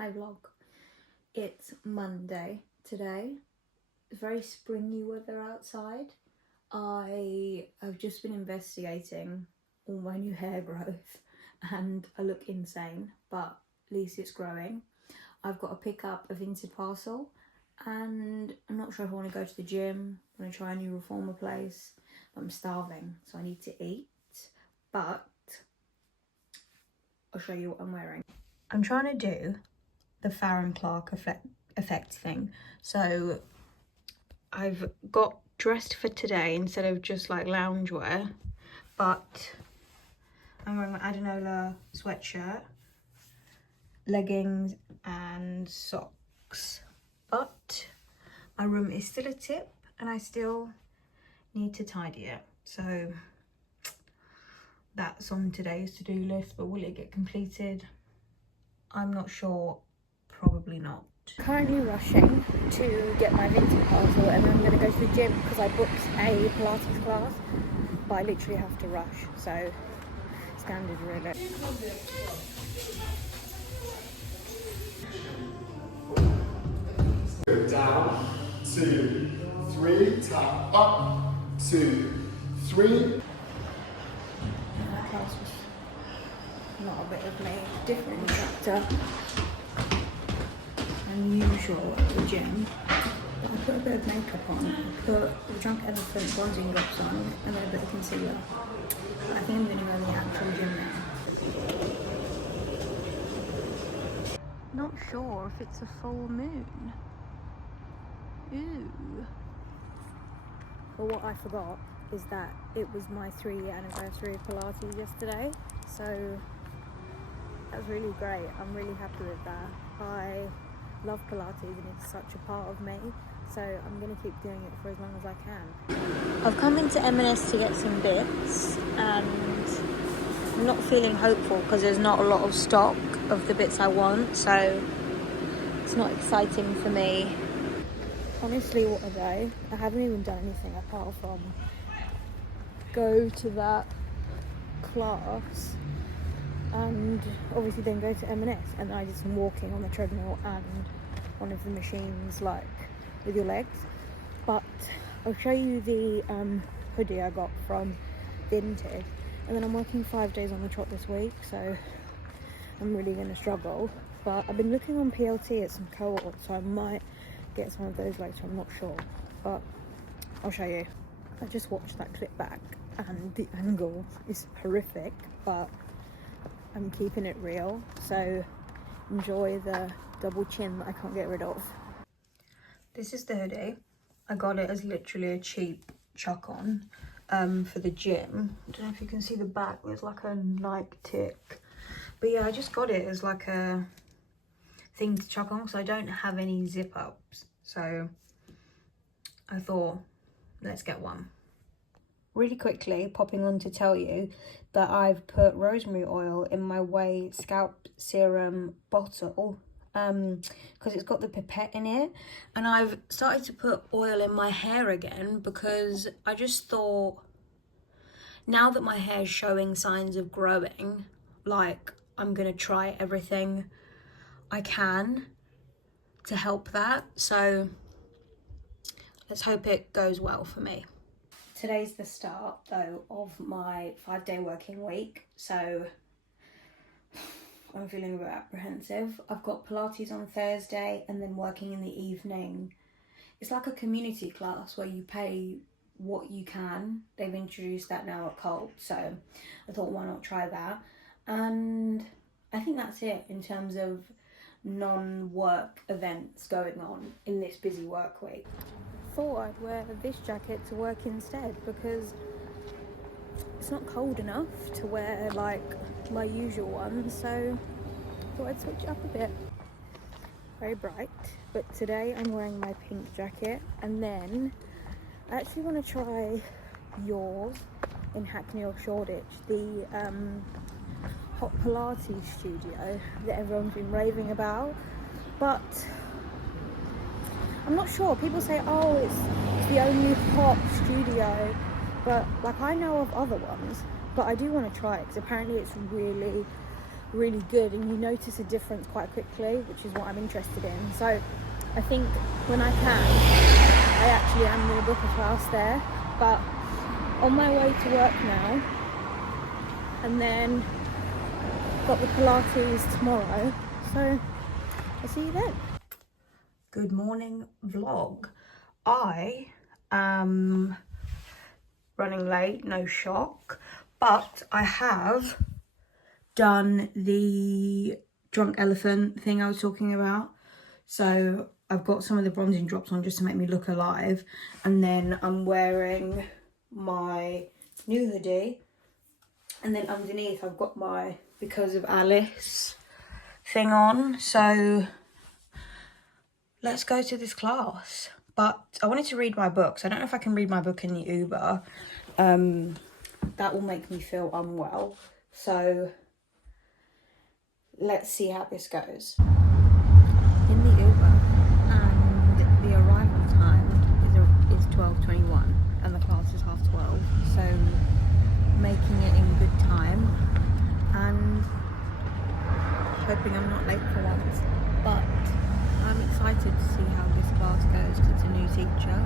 Hi vlog. It's Monday today. It's very springy weather outside. I have just been investigating all my new hair growth and I look insane, but at least it's growing. I've got to pick up a vintage parcel and I'm not sure if I want to go to the gym. I'm going to try a new reformer place. I'm starving, so I need to eat, but I'll show you what I'm wearing. I'm trying to do the Farron Clark effect thing. So I've got dressed for today instead of just like loungewear, but I'm wearing my Adenola sweatshirt, leggings and socks. But my room is still a tip and I still need to tidy it. So that's on today's to-do list, but will it get completed? I'm not sure. Probably not. Currently rushing to get my vintage parcel and then I'm going to go to the gym because I booked a pilates class, but I literally have to rush, so standard really. Down, 2, 3, tap, up, 2, 3. That class was not a bit of me, different chapter. Unusual at the gym. But I put a bit of makeup on, I put the Drunk Elephant bronzing drops on and then a bit of concealer. I think I'm going to go in the actual gym now. Not sure if it's a full moon. Ooh. But what I forgot is that it was my 3-year anniversary of Pilates yesterday, so that's really great. I'm really happy with that. I love Pilates and it's such a part of me, so I'm going to keep doing it for as long as I can. I've come into M&S to get some bits and I'm not feeling hopeful because there's not a lot of stock of the bits I want, so it's not exciting for me. Honestly, what a day. I haven't even done anything apart from go to that class and obviously then go to M&S, and then I did some walking on the treadmill and one of the machines like with your legs. But I'll show you the hoodie I got from Vinted, and then I'm working 5 days on the trot this week, so I'm really going to struggle. But I've been looking on PLT at some cohorts, so I might get some of those later, I'm not sure, but I'll show you. I just watched that clip back and the angle is horrific, but I'm keeping it real, so enjoy the double chin that I can't get rid of. This is the hoodie. I got it as literally a cheap chuck on for the gym. I don't know if you can see the back, there's like a Nike tick. But yeah, I just got it as like a thing to chuck on because I don't have any zip ups. So I thought, let's get one. Really quickly, popping on to tell you that I've put rosemary oil in my Way Scalp Serum bottle because it's got the pipette in it, and I've started to put oil in my hair again because I just thought, now that my hair is showing signs of growing, like I'm gonna try everything I can to help that, so let's hope it goes well for me. Today's the start though of my 5-day working week, so I'm feeling a bit apprehensive. I've got Pilates on Thursday and then working in the evening. It's like a community class where you pay what you can. They've introduced that now at Colt, so I thought why not try that. And I think that's it in terms of non-work events going on in this busy work week. Thought I'd wear this jacket to work instead because it's not cold enough to wear like my usual one, so thought I'd switch it up a bit. Very bright, but today I'm wearing my pink jacket, and then I actually want to try yours in Hackney or Shoreditch, the hot Pilates studio that everyone's been raving about, but I'm not sure. People say, oh, it's the only hot studio, but like I know of other ones, but I do want to try it because apparently it's really really good, and you notice a difference quite quickly, which is what I'm interested in. So I think when I can, I actually am going to book a class there. But on my way to work now, and then got the Pilates tomorrow, so I'll see you then. Good morning vlog. I am running late, no shock, but I have done the drunk elephant thing I was talking about. So I've got some of the bronzing drops on just to make me look alive, and then I'm wearing my new hoodie, and then underneath I've got my Because of Alice thing on. So let's go to this class. But I wanted to read my books. I don't know if I can read my book in the Uber. That will make me feel unwell. So let's see how this goes. In the Uber, and the arrival time is 12:21, and the class is 12:30. So making it in good time, and hoping I'm not late for once. But I'm excited to see how this class goes because it's a new teacher.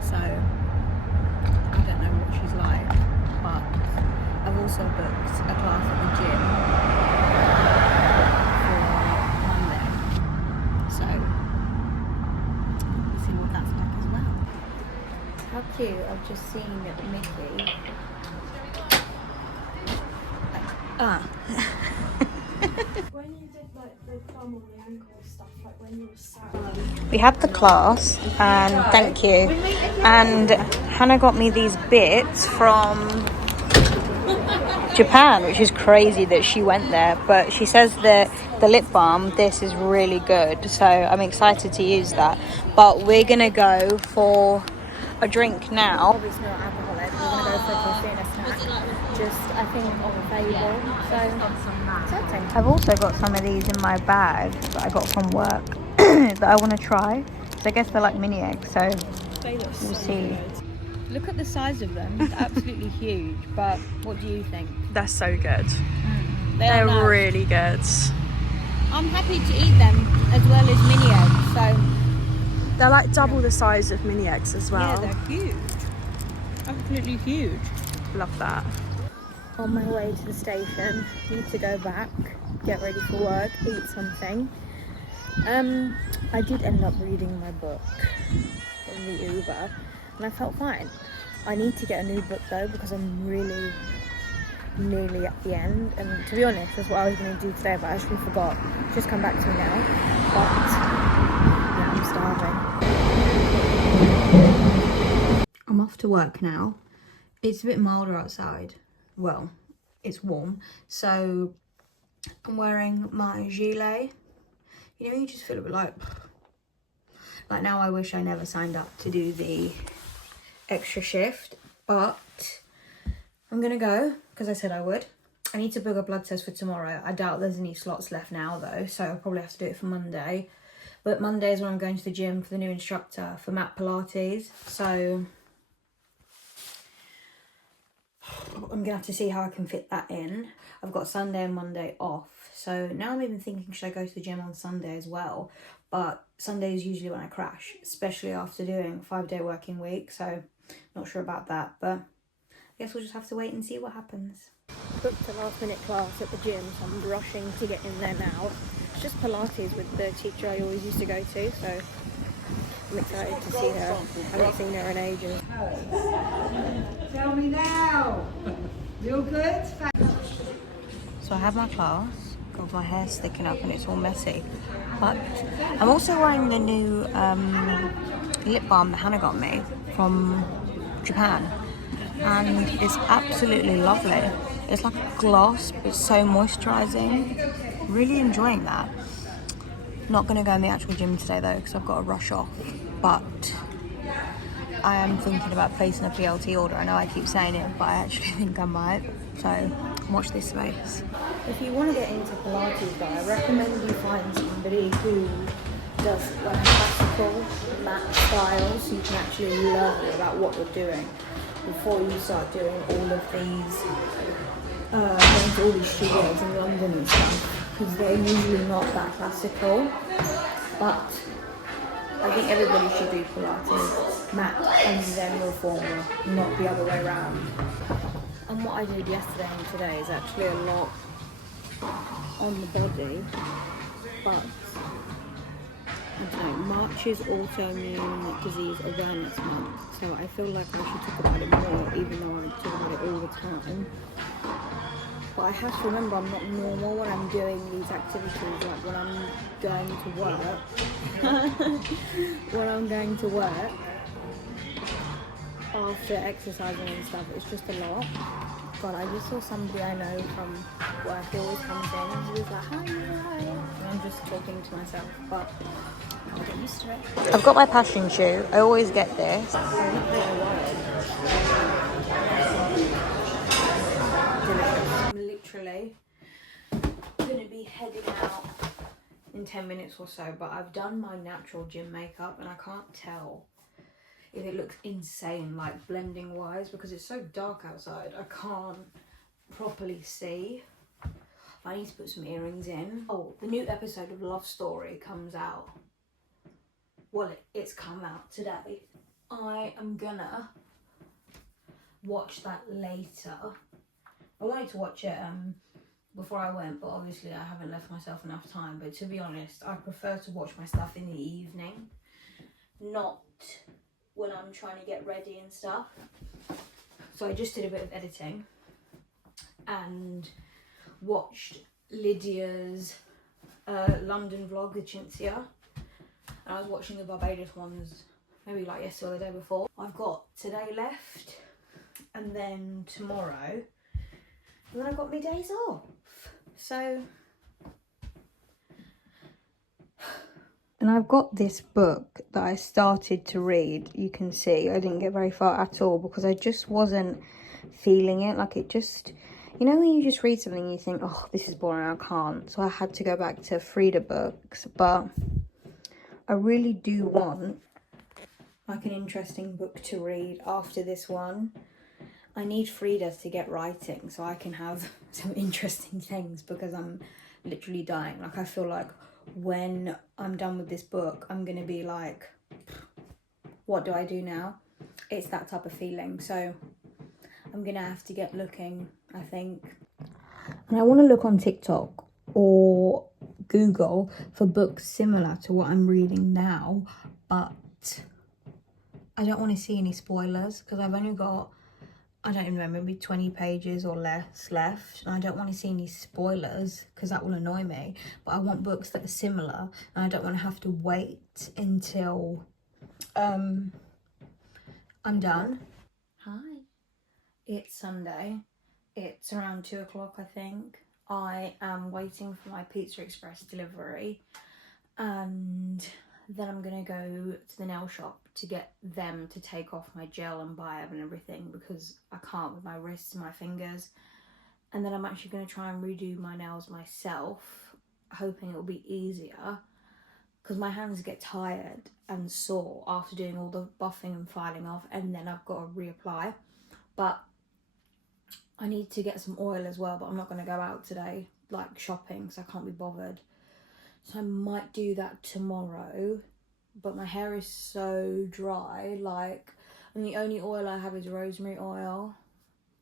So I don't know what she's like, but I've also booked a class at the gym for Monday. So we'll see what that's like as well. How cute, I've just seen Mickey. When you did like the thumb on the ankle stuff, like when you were sat. We had the class, and thank you. And Hannah got me these bits from Japan, which is crazy that she went there. But she says that the lip balm, this is really good. So I'm excited to use that. But we're going to go for a drink now. Obviously not alcoholic, we're going to go for a coffee and a snack. Just, I think, on the table. So, exciting. I've also got some of these in my bag that I got from work that I want to try. So I guess they're like mini eggs, so we'll see. Look at the size of them. It's absolutely huge. But what do you think? They're so good. They're They're really good. I'm happy to eat them as well as mini eggs. So They're like double the size of mini eggs as well. yeah, they're huge. Absolutely huge. Love that. On my way to the station, need to go back, get ready for work, eat something. I did end up reading my book in the Uber, and I felt fine. I need to get a new book though, because I'm really nearly at the end, and to be honest, that's what I was going to do today, but I actually forgot. It's just come back to me now, but yeah, I'm starving. I'm off to work now. It's a bit milder outside. Well, it's warm. So I'm wearing my gilet. You know, you just feel a bit like now I wish I never signed up to do the extra shift, but I'm gonna go because I said I would. I need to book a blood test for tomorrow. I doubt there's any slots left now though, so I'll probably have to do it for Monday. But Monday is when I'm going to the gym for the new instructor for mat Pilates, so I'm gonna have to see how I can fit that in. I've got Sunday and Monday off, so now I'm even thinking, should I go to the gym on Sunday as well? But Sunday is usually when I crash, especially after doing a 5-day working week, so not sure about that, but I guess we'll just have to wait and see what happens. Booked a last minute class at the gym, so I'm rushing to get in there now. It's just Pilates with the teacher I always used to go to, so I'm excited to see her. I haven't seen her in ages. Tell me now. You good? So I have my class. God, my hair's sticking up and it's all messy. But I'm also wearing the new lip balm that Hannah got me from Japan. And it's absolutely lovely. It's like a gloss, but it's so moisturising. Really enjoying that. Not going to go in the actual gym today though, because I've got to rush off. But I am thinking about placing a PLT order. I know I keep saying it, but I actually think I might. So watch this space. If you want to get into Pilates though, I recommend you find somebody who does like a classical mat style, so you can actually learn about what you're doing before you start doing all of these going to all these studios in London and stuff, because they're usually not that classical. But I think everybody should do Pilates, mat, and then reformer, not the other way around. And what I did yesterday and today is actually a lot on the body, but I don't know, March is autoimmune disease awareness month, so I feel like I should talk about it more, even though I talk about it all the time. But I have to remember I'm not normal when I'm doing these activities, like when I'm going to work. When I'm going to work after exercising and stuff, it's just a lot. God, I just saw somebody I know from work who always comes in and he was like, hi, you're right. And I'm just talking to myself, but I'll get used to it. I've got my passion shoe. I always get this. I'm literally gonna be heading out in 10 minutes or so, but I've done my natural gym makeup and I can't tell if it looks insane, like blending wise, because it's so dark outside. I can't properly see. I need to put some earrings in. Oh, the new episode of Love Story comes out. Well, it's come out today. I am gonna watch that later. I wanted to watch it before I went, but obviously I haven't left myself enough time. But to be honest, I prefer to watch my stuff in the evening, not when I'm trying to get ready and stuff. So I just did a bit of editing and watched Lydia's London vlog with Chintzia, and I was watching the Barbados ones maybe like yesterday or the day before. I've got today left and then tomorrow, and then I've got my days off. So, and I've got this book that I started to read. You can see I didn't get very far at all because I just wasn't feeling it. Like, it just, you know when you just read something and you think, oh, this is boring, I can't. So I had to go back to Frida books, but I really do want like an interesting book to read after this one. I need Frida to get writing so I can have some interesting things, because I'm literally dying. Like, I feel like when I'm done with this book, I'm gonna be like, what do I do now? It's that type of feeling. So I'm gonna have to get looking, I think. And I want to look on TikTok or Google for books similar to what I'm reading now, but I don't want to see any spoilers because I've only got, I don't even know, maybe 20 pages or less left, and I don't want to see any spoilers because that will annoy me. But I want books that are similar, and I don't want to have to wait until I'm done. Hi, it's Sunday. It's around 2 o'clock, I think. I am waiting for my Pizza Express delivery, and then I'm gonna go to the nail shop to get them to take off my gel and biome and everything, because I can't with my wrists and my fingers. And then I'm actually gonna try and redo my nails myself, hoping it'll be easier, because my hands get tired and sore after doing all the buffing and filing off, and then I've got to reapply. But I need to get some oil as well, but I'm not going to go out today, like shopping, so I can't be bothered. So I might do that tomorrow, but my hair is so dry, like, and the only oil I have is rosemary oil,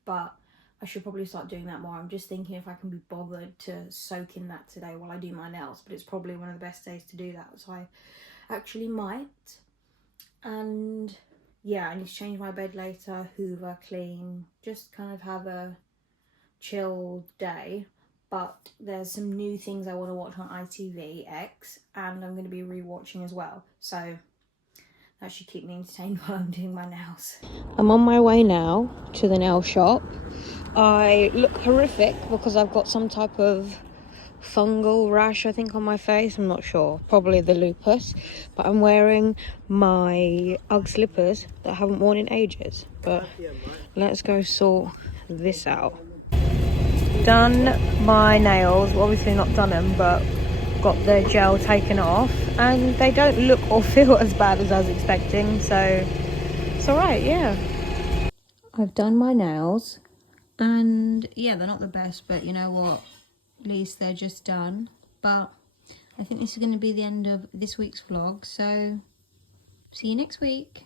but I should probably start doing that more. I'm just thinking if I can be bothered to soak in that today while I do my nails, but it's probably one of the best days to do that, so I actually might. And yeah, I need to change my bed later, hoover, clean, just kind of have a chilled day. But there's some new things I want to watch on ITVX, and I'm going to be rewatching as well, so that should keep me entertained while I'm doing my nails. I'm on my way now to the nail shop. I look horrific because I've got some type of fungal rash, I think, on my face. I'm not sure, probably the lupus, but I'm wearing my Ugg slippers that I haven't worn in ages. But let's go sort this out. Done my nails, well, obviously not done them, but got the gel taken off, and they don't look or feel as bad as I was expecting, so it's alright. Yeah, I've done my nails And yeah, they're not the best, but you know what? At least they're just done. But I think this is going to be the end of this week's vlog. So see you next week.